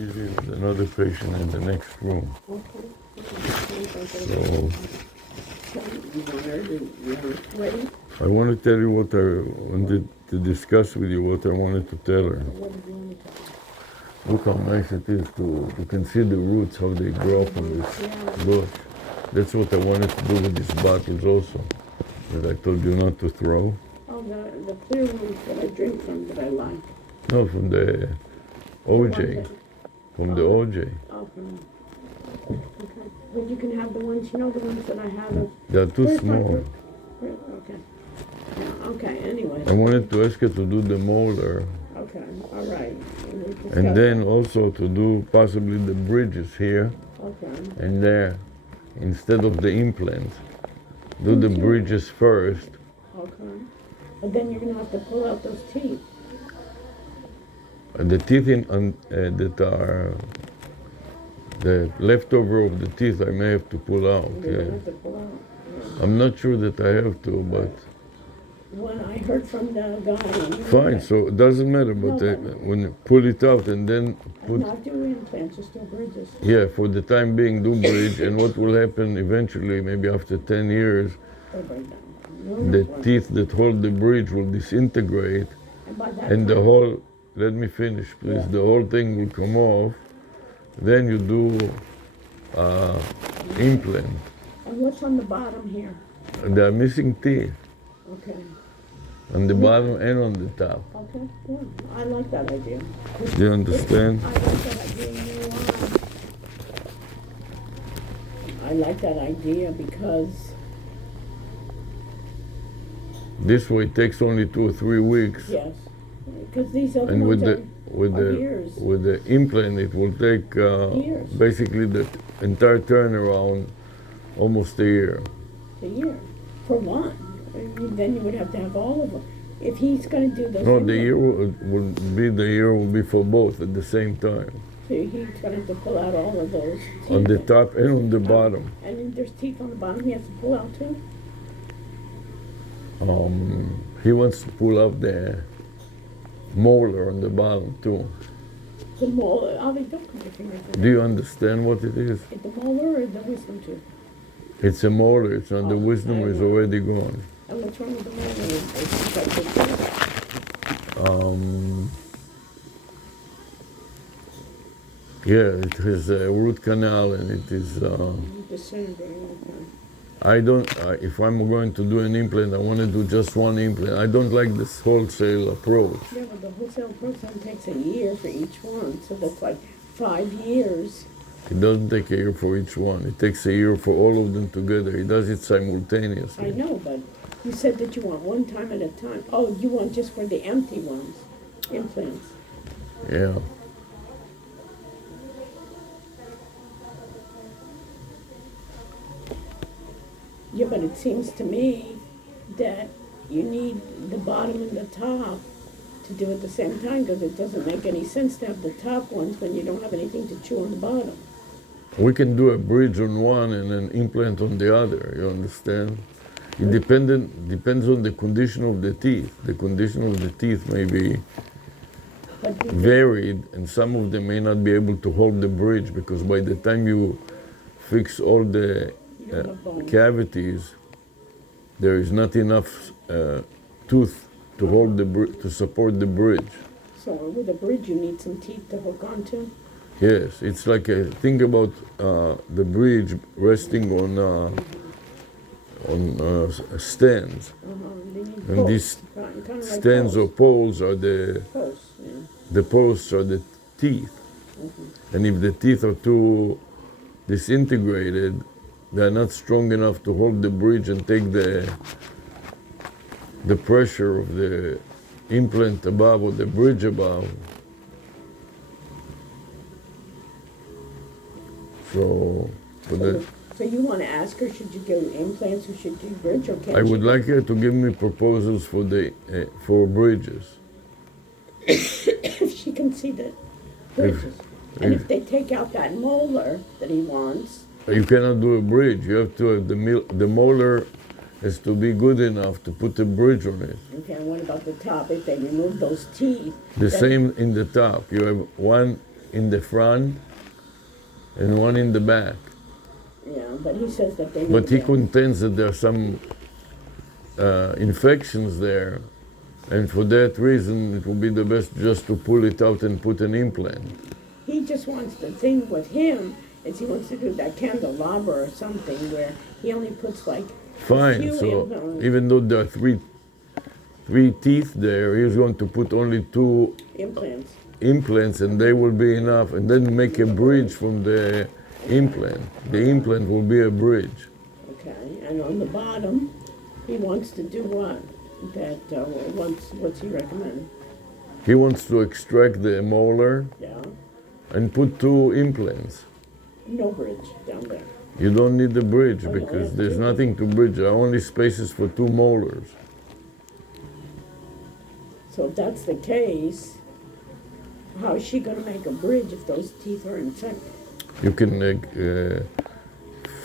This is another patient in the next room. Okay. So You want her to wait? I want to tell you what I wanted to discuss with you, what I wanted to tell her. What do you want to tell Look how nice it is you can see the roots, how they grow from this bush. That's what I wanted to do with these bottles also, that I told you not to throw. Oh, the clear ones that I drink from that I like. No, from the OJ. From the OJ. Oh, okay. But you can have the ones, the ones that I have. They are too Where's my small. group? Okay. Yeah, okay, anyway. I wanted to ask you to do the molar, Okay, all right. and then also to do possibly the bridges here Okay. and there, instead of the implants. Do the bridges first. Okay. But then you're going to have to pull out those teeth. The teeth that are the leftover of the teeth, I may have to pull out. You're going Yeah. to have to pull out. Yeah. I'm not sure that I have to, but When I heard from the guy... fine. So it doesn't matter. But when you pull it out and then put, Not do implants, just do bridges. yeah, for the time being, do bridge. And what will happen eventually, maybe after 10 years, They'll break down. the teeth that hold the bridge will disintegrate, And by that and the time- whole, let me finish please, Yeah. the whole thing will come off. Then you do implant. And what's on the bottom here? And they are missing teeth Okay. on the bottom and on the top. Okay, yeah. I like that idea. Do you understand? I like that idea. I like that idea because This way it takes only 2 or 3 weeks. yes, because these other And ones with are years. the implant, it will take Years. basically the entire turnaround almost a year. A year for one. Then you would have to have all of them. If he's going to do those, No, the year will be for both at the same time, so he's going to have to pull out all of those teeth. on the top and on the bottom. And then there's teeth on the bottom. He has to pull out too. He wants to pull out the molar on the bottom too. The molar. Oh, they don't put your fingers in. Do you understand what it is? The molar or the wisdom tooth? It's a molar. It's not. The Oh, wisdom I is know. already gone. And what's wrong with the molar? It's like the Yeah, it has a root canal, and it is. disintegrating. I don't. If I'm going to do an implant, I want to do just one implant. I don't like this wholesale approach. Yeah, but the wholesale program takes a year for each one, so that's like 5 years. It doesn't take a year for each one. It takes a year for all of them together. He does it I simultaneously. know, but you said that you want one time at a time. Oh, you want just for the empty ones, implants. Yeah. Yeah, but it seems to me that you need the bottom and the top to do at the same time, because it doesn't make any sense to have the top ones when you don't have anything to chew on the bottom. We can do a bridge on one and an implant on the other. You understand? It depends on the condition of the teeth. The condition of the teeth may be But you varied, and some of them may not be able to hold the bridge, because by the time you fix all the don't have bone. cavities, there is not enough tooth to hold to support the bridge. So with a bridge, you need some teeth to hook onto. Yes, it's like think about the bridge resting on stands, They need and posts, these kind of like stands or posts. poles are the Posts, yeah. the posts are the teeth, and if the teeth are too disintegrated, they're not strong enough to hold the bridge and take the pressure of the implant above or the bridge above. So, for the, So you want to ask her, should you do implants or should you do bridge, or can't I would she- like her to give me proposals for for bridges. if she can see the bridges. And if they take out that molar that he wants, You cannot do a bridge. You have to have the molar has to be good enough to put a bridge on it. okay, and what about the top? If they remove those teeth, The then- same in the top. You have one in the front and one in the back. Yeah, but he says that they. But he need contends that there are some infections there, and for that reason, it would be the best just to pull it out and put an implant. He just wants, the thing with him is he wants to do that candelabra or something where he only puts like Fine. few So implants. even though there are three teeth there, he's going to put only 2 implants. implants, and they will be enough, and then make a bridge from the implant. The implant will be a bridge. Okay, and on the bottom, he wants to do what? That, what's he recommend? He wants to extract the molar Yeah, and put 2 implants. no bridge down there. You don't need the bridge Oh, because yeah. there's nothing to bridge. There are only spaces for 2 molars. So if that's the case, how is she gonna make a bridge if those teeth are infected? You can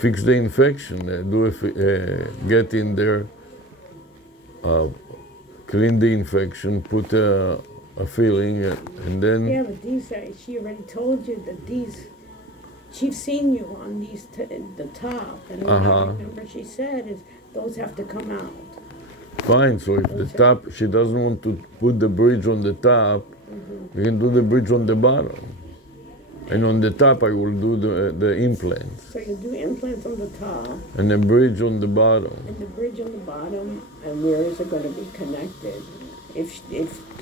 fix the infection, get in there, clean the infection, put a filling, and then Yeah, but these, she already told you that these, she's seen you on these, the top, and what I remember she said is, those have to come out. fine. So if the top, she doesn't want to put the bridge on the top, we can do the bridge on the bottom. And on the top, I will do the implants So you do implants on the top, and a bridge on the bottom. and the bridge on the bottom, and where is it gonna be connected? If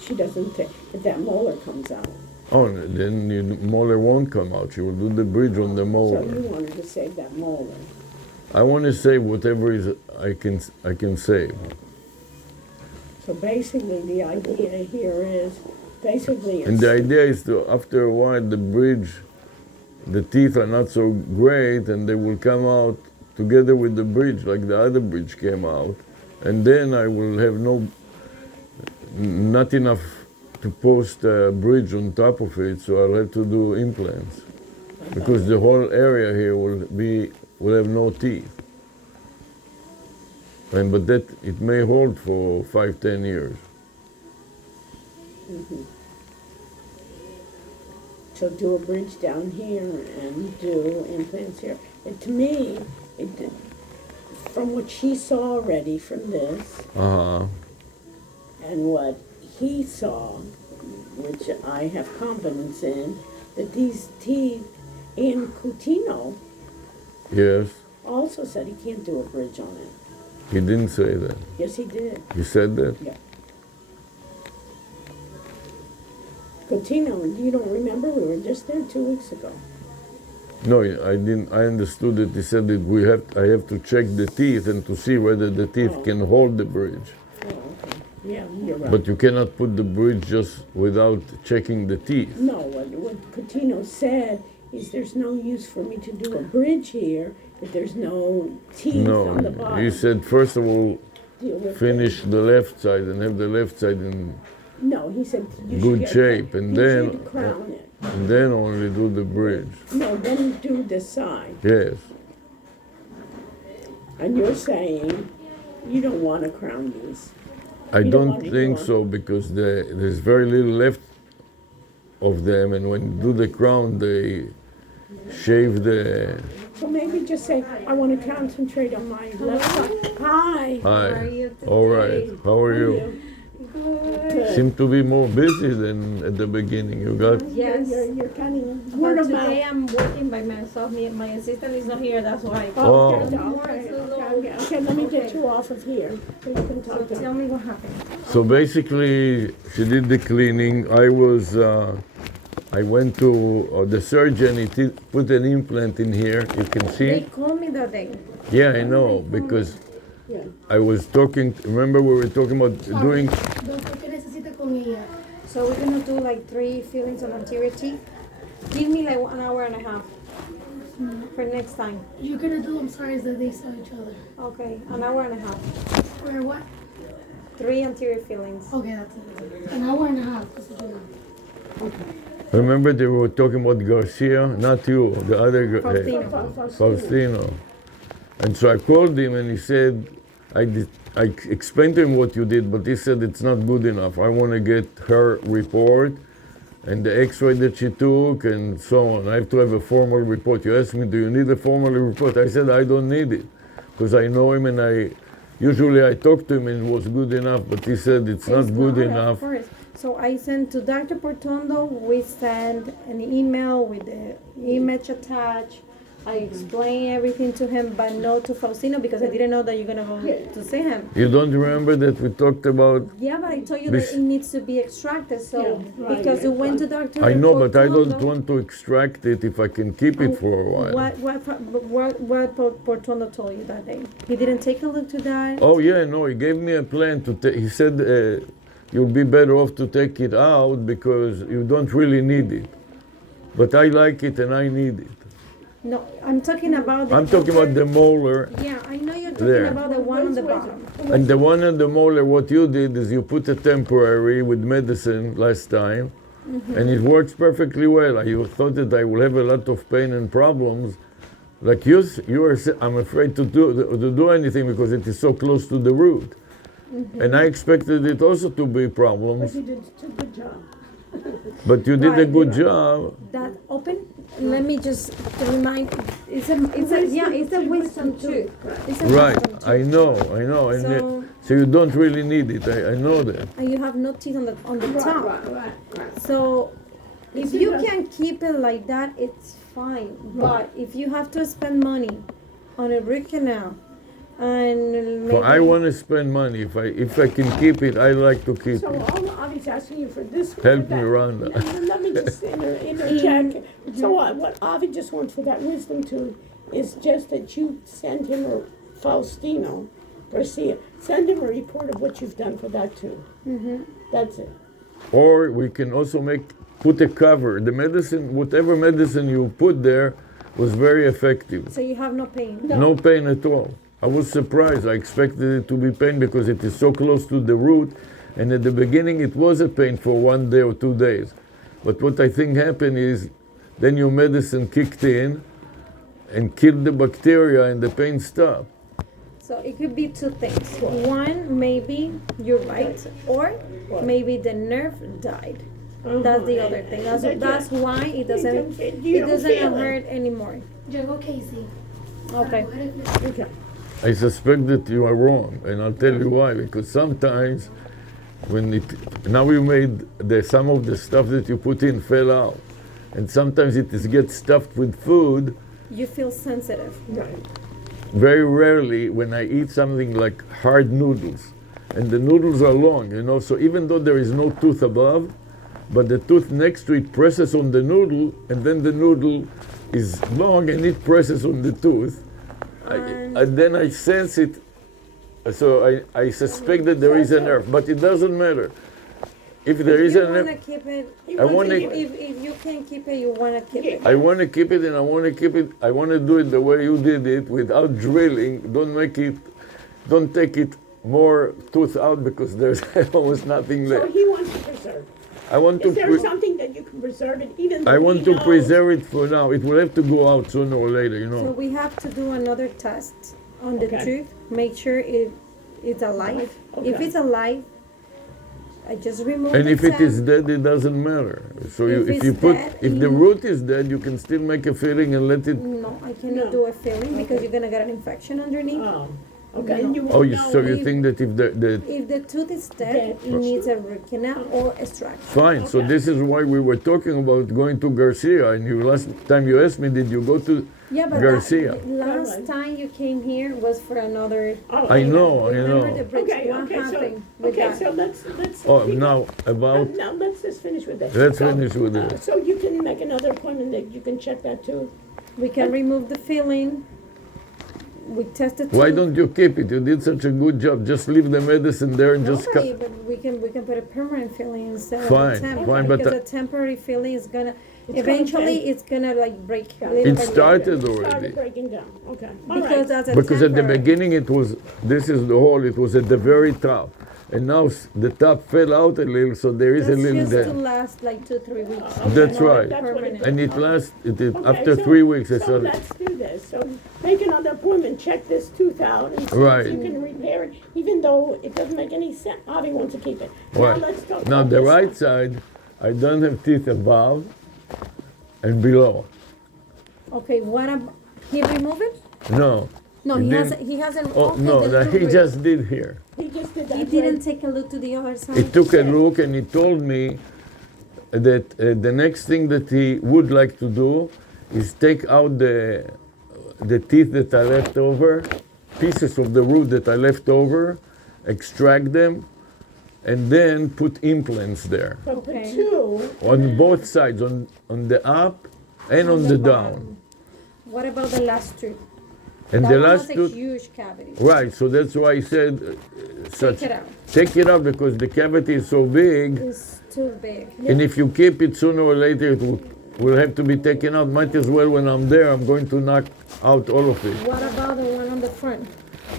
she doesn't, if that molar comes out. Oh, then the molar won't come out. She will do the bridge on the So molar. you wanted to save that molar. I want to save whatever is I can save. So basically, the idea here is, basically, And the it's, idea is to, after a while, the bridge, the teeth are not so great, and they will come out together with the bridge, like the other bridge came out. And then I will have not enough to post a bridge on top of it, so I'll have to do implants. Because the whole area here will have no teeth. But that, it may hold for 5-10 years. so do a bridge down here and do implants here. And to me, from what she saw already from this, Uh-huh. and what he saw, which I have confidence in, that these teeth, and Coutinho Yes, also said he can't do a bridge on it. he didn't say that. Yes, he did. He said that? Yeah. Coutinho, you don't remember? We were just there 2 weeks ago. No, I didn't. I understood that he said that I have to check the teeth and to see whether the teeth can hold the bridge. Oh, okay. Yeah, you're right. But you cannot put the bridge just without checking the teeth. No, what Coutinho said is there's no use for me to do a bridge here if there's no teeth on the No, bottom. he said first of all Deal with finish the left side and have the left side in, No, he said you Good should shape, and you then- should crown it. and then only do the bridge. No, then do this side. Yes. And you're saying you don't want to crown these. I You don't don't want it, think you so because there's very little left of them, and when you do the crown, they shave the. So maybe just say, I want to concentrate on my left side. Hi. Hi. are you All right. today? How are you? Good. Seem to be more busy than at the beginning. You got. Yes. You're kind of word But of mouth. today I'm working by myself. My assistant is not here, that's why. Oh. Okay, let me get you off of here. So you can So talk to tell me what happened. So basically, she did the cleaning. I went to the surgeon. He put an implant in here. You can They see. called me that day. Yeah, I know because Yeah. I was talking. Remember, we were talking about doing. Doctor, ¿qué necesita con ella? So we're gonna do like 3 fillings on anterior teeth. Give me like 1 hour and a half for next time. You're gonna do them sorry that they saw each other. Okay, 1 hour and a half. For what? 3 anterior fillings. Okay, that's it. An hour and a half. That's what you want. Remember, they were talking about Garcia, not you, the other Faustino. Faustino. And so I called him, and he said, I explained to him what you did, but he said it's not good enough. I want to get her report and the x-ray that she took and so on. I have to have a formal report. You asked me, do you need a formal report? I said, I don't need it, because I know him and usually I talk to him and it was good enough, but he said it's not good enough. Of course. So I sent to Dr. Portondo, we sent an email with the image attached. I explained everything to him, but no to Faustino, because I didn't know that you're gonna go to see him. You don't remember that we talked about? Yeah, but I told you This- that it needs to be extracted, so, Yeah, right, because you yeah, went to Dr. I know, but I don't Portondo. want to extract it if I can keep it for a while. What Portondo told you that day? He didn't take a look to that? Oh yeah, no, he gave me a plan to take. He said you'll be better off to take it out because you don't really need it. But I like it and I need it. No, I'm talking about the. I'm talking about the molar. Yeah, I know you're talking There. about the one on the bottom. And the one on the molar, what you did is you put a temporary with medicine last time, and it works perfectly well. I thought that I will have a lot of pain and problems. Like I'm afraid to do anything because it is so close to the root. And I expected it also to be But problems, you did a good job. but you did a Right, good job. That open. Let me just remind. It's a wisdom tooth. It's a Right, wisdom tooth. I know. And So- so you don't really need it. I know that. And you have no teeth on the top. Right. So if Is it you a- can keep it like that, it's fine. But if you have to spend money on a root canal, and maybe So I want to spend money. If I can keep it, I like to keep So it. all Avi's asking you for this. one, Help for me, that. Rhonda. Let me just interject. So what Avi just wants for that wisdom tooth is just that you send him a Faustino Garcia, send him a report of what you've done for that tooth. That's it. Or we can also put a cover. The medicine, whatever medicine you put there, was very effective. so you have no pain. No pain at all. I was surprised. I expected it to be pain because it is so close to the root. And at the beginning, it was a pain for 1 day or 2 days. But what I think happened is then your medicine kicked in and killed the bacteria and the pain stopped. So it could be two things. One, maybe you're right, or maybe the nerve died. That's the other thing. That's why it doesn't feel it. hurt anymore. Llegó Casey. Okay. Okay. I suspect that you are wrong, and I'll tell you why. Because sometimes, now you made some of the stuff that you put in fell out, and sometimes gets stuffed with food. You feel sensitive. Right. Very rarely, when I eat something like hard noodles, and the noodles are long, so even though there is no tooth above, but the tooth next to it presses on the noodle, and then the noodle is long and it presses on the tooth. And then I sense it, so I suspect that there is a nerve, but it doesn't matter. If there is you a wanna nerve, keep it. I want to. If you can keep it, you wanna keep it. I want to keep it, and I want to keep it. I want to do it the way you did it, without drilling. Don't take it more tooth out because there's almost nothing So left. he wants to preserve. I want to. Is there something that you can preserve it even though I want he to knows- preserve it for now. It will have to go out sooner or later, So we have to do another test on the Okay. tooth. Make sure it's alive. If Okay. it's alive, I just remove And the if it is stem. dead, it doesn't matter. So If if you it's put, dead, if the root is dead, you can still make a filling and let it. No, I cannot No. do a filling because you're gonna get an infection underneath. Oh, okay. And you Oh, won't so know you if- think that if the If the tooth is dead, Dead. it needs a root canal or extraction. fine. So Okay. this is why we were talking about going to Garcia. And last time you asked me, did you go to Yeah, but Garcia? last Alright. time you came here was for another. Oh, I know. Remember the bridge? Okay, What okay, happened so, with okay, that? so let's. Oh, now about. Now, let's just finish with this. Let's So, finish with this. So you can make another appointment that you can check that too. We can remove the filling. We tested. Why don't you keep it? You did such a good job. Just leave the medicine there and just Okay, cut. but we can put a permanent filling instead Fine, of a temp. fine, but because the- a temporary filling is gonna It's eventually gonna it's gonna like break. Yeah. little It by started little. already. Started breaking down, okay. All Because right. that's a Because at the temporary. beginning this is the hole, it was at the very top. And now the top fell out a little, so there is a That's little just to there. last like 2-3 weeks. That's All right. That's what it Permanent. And it lasts, Okay, after so- 3 weeks, I So started. let's do this, so make another appointment, check this tooth out and see Right. if you can repair it, even though it doesn't make any sense, Avi wants to keep it. Now Right. let's talk Now about the this right one. side, I don't have teeth above and below. Okay, what about, he removed it? No. No, He he hasn't. Oh, okay, no, then that he remove it. just did here. He just did that. He didn't take a look to the other side? He took a look and he told me that the next thing that he would like to do is take out the teeth that I left over, pieces of the root that I left over, extract them, and then put implants there But the Okay. two, on both sides, on the up and on the down. bottom. What about the last tooth? And That the one last has a tooth, huge cavity. right? So that's why I said such. Take it out. Take it out because the cavity is so big. It's too big. And if you keep it sooner or later, it will have to be taken out. Might as well, when I'm there, I'm going to knock out all of it. What about the one on the front?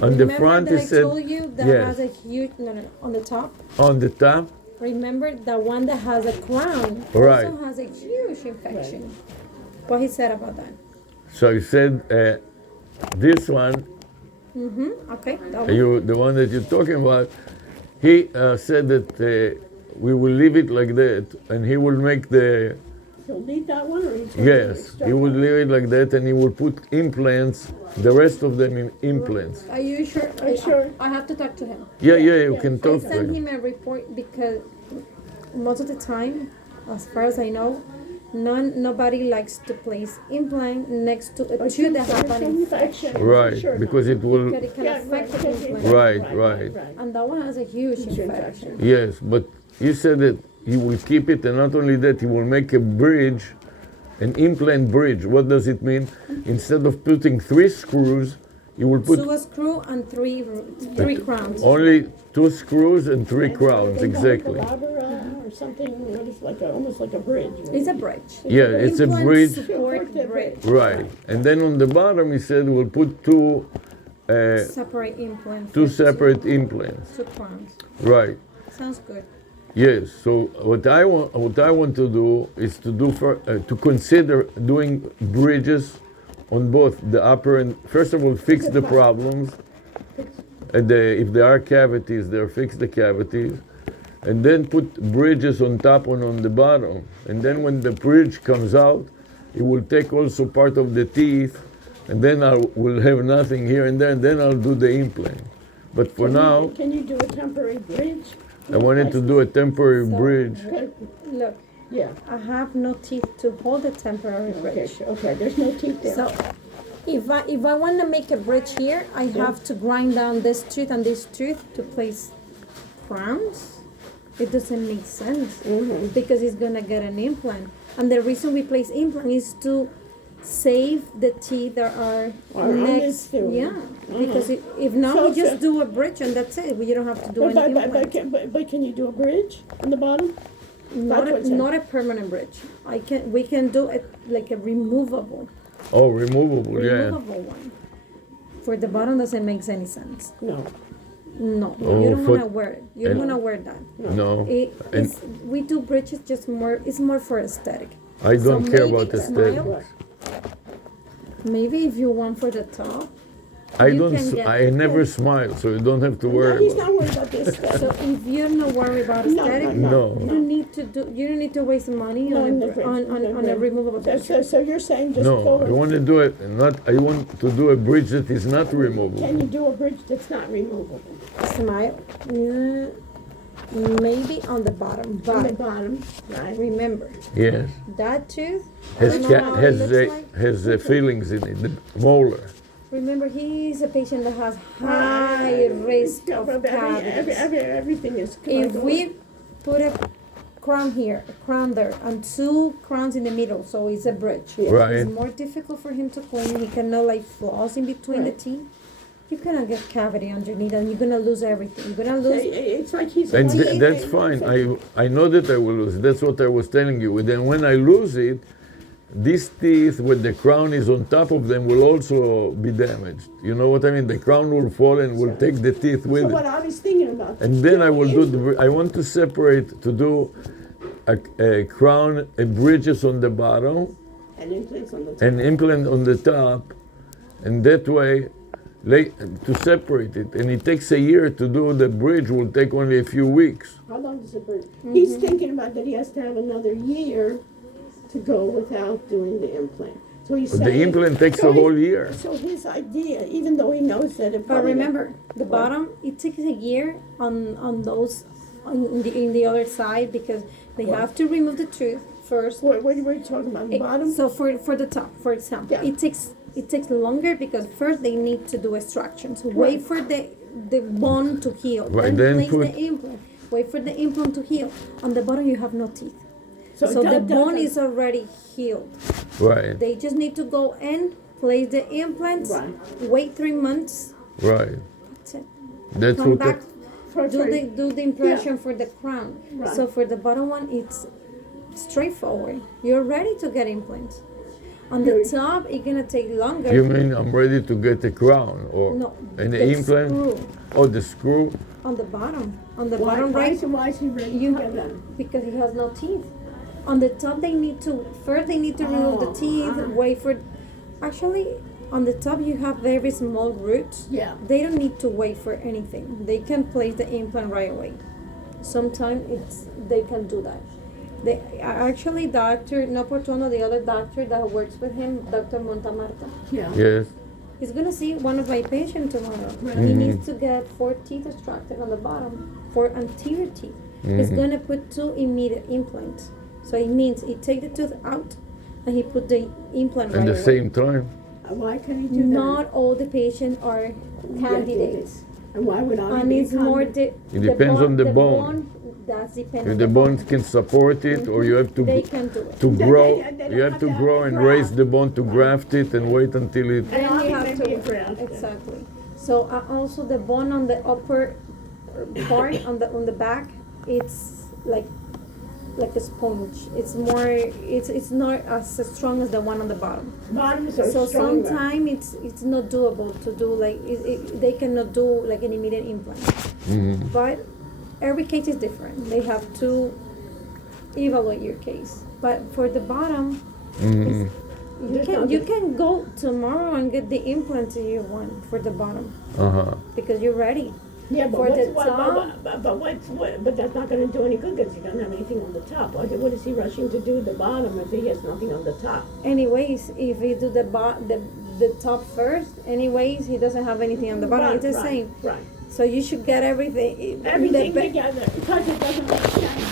On the Remember front, that it I said, told you that yes. has a huge, no, on the top? On the top, Remember the one that has a crown Right. also has a huge infection. What he said about that? so I said, this one, Okay, that one. the one that you're talking about, he said that we will leave it like that, and he will make the, he'll leave that one, or he's going to yes, extract he will one? leave it like that, and he will put implants, the rest of them in implants. Are you sure? Are you sure? I have to talk to him. Yeah, you Yeah, can I talk to sent him. him a report because most of the time, as far as I know, nobody likes to place implant next to a Or tooth that two have an certain infection. Right, Sure because not. it will, Because it can Yeah, affect the because implant. Right. And that one has a huge Huge infection. yes, but he said that he will keep it, and not only that, he will make a bridge, an implant bridge. What does it mean? Instead of putting 3 screws, he will put Two a screw and three crowns. only 2 screws and 3 That's what crowns, they call it, exactly. or something, what is like almost like a bridge. right? It's a bridge. Yeah, it's a Implant bridge, support Support bridge. right. And then on the bottom, he said we'll put 2 Separate implants. 2 for separate implants, Two crowns. right. Sounds good. Yes. So what I want to do is to consider doing bridges on both the upper and first of all fix the problems, and if there are cavities there, fix the cavities, and then put bridges on top and on the bottom. And then when the bridge comes out, it will take also part of the teeth, and then I will have nothing here and there, and then I'll do the implant. But for now, Can you do a temporary bridge? I wanted to do a temporary So- bridge. Look, Yeah, I have no teeth to hold the temporary okay, bridge. okay, there's no teeth there. So if I want to make a bridge here, I have to grind down this tooth and this tooth to place crowns. It doesn't make sense because it's gonna get an implant. And the reason we place implant is to save the teeth that are Or on next. this too. Yeah, because if not, So- we just do a bridge and that's it. You don't have to do But, any but, but, implant. but can you do a bridge on the bottom? Not what's a, it. not a permanent bridge. We can do it like a removable Oh, removable, yeah. removable one. For the bottom doesn't make any sense. No. No, Oh, you don't for- want to wear it. You don't and- want to wear that. No, and It's, we do bridges just more. It's more for aesthetic. I don't So care maybe about the aesthetics. Maybe if you want for the top. I You don't. can get- I never smile, so you don't have to No, worry he's about. not worried about this stuff. So if you're not worried about No, aesthetic, No. you don't need to do. You don't need to waste money No, on no a, bridge, on, no on a bridge. removable So, bridge. so you're saying just No, go I with, want to do it. Not. I want to do a bridge that is not removable. can you do a bridge that's not removable? Smile. Maybe on the bottom, On the but bottom, right? remember Yes, that tooth has I don't know how it has looks like. has feelings in it. The molar. Remember, he's a patient that has high risk of cavities. Everything is. If we put a crown here, a crown there, and 2 crowns in the middle, so it's a bridge. Right. It's more difficult for him to clean. He cannot like floss in between the Right. teeth. You're gonna get cavity underneath, and you're gonna lose everything. You're gonna lose. It's like he's. And like- that's fine. I know that I will lose it. That's what I was telling you. Then when I lose it, these teeth with the crown is on top of them will also be damaged. You know what I mean? The crown will fall and will take the teeth So with what it. I was thinking about. And then I will do I want to separate, to do a crown, a bridges on the bottom, And implants on the top. an implant on the top, and that way to separate it, and it takes a year to do the bridge. Will take only a few weeks. How long does it burn? He's thinking about that he has to have another year to go without doing the implant. So he's But saying. the implant takes so a he- whole year. So his idea, even though he knows that it But probably. remember, the bottom, it takes a year on those, in the other side, because they What? have to remove the tooth first. What were you talking about, the bottom? So for the top, for example, Yeah. it takes longer because first they need to do extractions. Wait for the bone to heal. Right, then place put- the implant. Wait for the implant to heal. On the bottom you have no teeth. So So the that bone doesn't- is already healed. Right, They just need to go in, place the implants, Right. wait 3 months, right. that's it. That's Come what. back, For- do for- the impression for the crown. Right. So for the bottom one, it's straightforward. You're ready to get implants. On the Good. top, it's gonna take longer. You mean I'm ready to get a crown or No, an the implant? screw Oh, the screw. on the bottom. On the Why, bottom why, right, why is he ready you to have, get them? because he has no teeth. On the top, they need to first they need to remove the Oh, teeth. Wait for. Actually, on the top you have very small roots. Yeah. They don't need to wait for anything. They can place the implant right away. Sometimes they can do that. They actually Dr. Noportono, the other doctor that works with him, Dr. Montamarta. Yeah. Yes. He's gonna see one of my patients tomorrow. Right. He Mhm. needs to get 4 teeth extracted on the bottom, 4 anterior teeth. He's Mhm. gonna put 2 immediate implants. So it means he take the tooth out and he put the implant At right the away. same time. Why can he do that? Not all the patients are candidates. And why would I And be it's more candidate? the depends on the bone. That's depends If on the bones can support it, or you have to They can do it. to They- grow. they don't You have have to to have grow the and graft. raise the bone to graft it and wait until it. And Then I'll you be have maybe to a graft. exactly. So also the bone on the upper part on the back, it's like a sponge. It's more. It's not as strong as the one on the bottom. Bottoms are So stronger. sometimes it's not doable to do like they cannot do like an immediate implant. Mhm. But every case is different. They have to evaluate your case. But for the bottom, Mhm. you can go tomorrow and get the implant you want for the bottom Uh-huh. because you're ready. Yeah, but For what's, the what, top? but that's not gonna do any good because you don't have anything on the top. What is he rushing to do at the bottom if he has nothing on the top? Anyways, if you do the top first, anyways, he doesn't have anything on the bottom. Right, It's the right, same. Right. So you should get everything. Everything the, together because it doesn't make sense.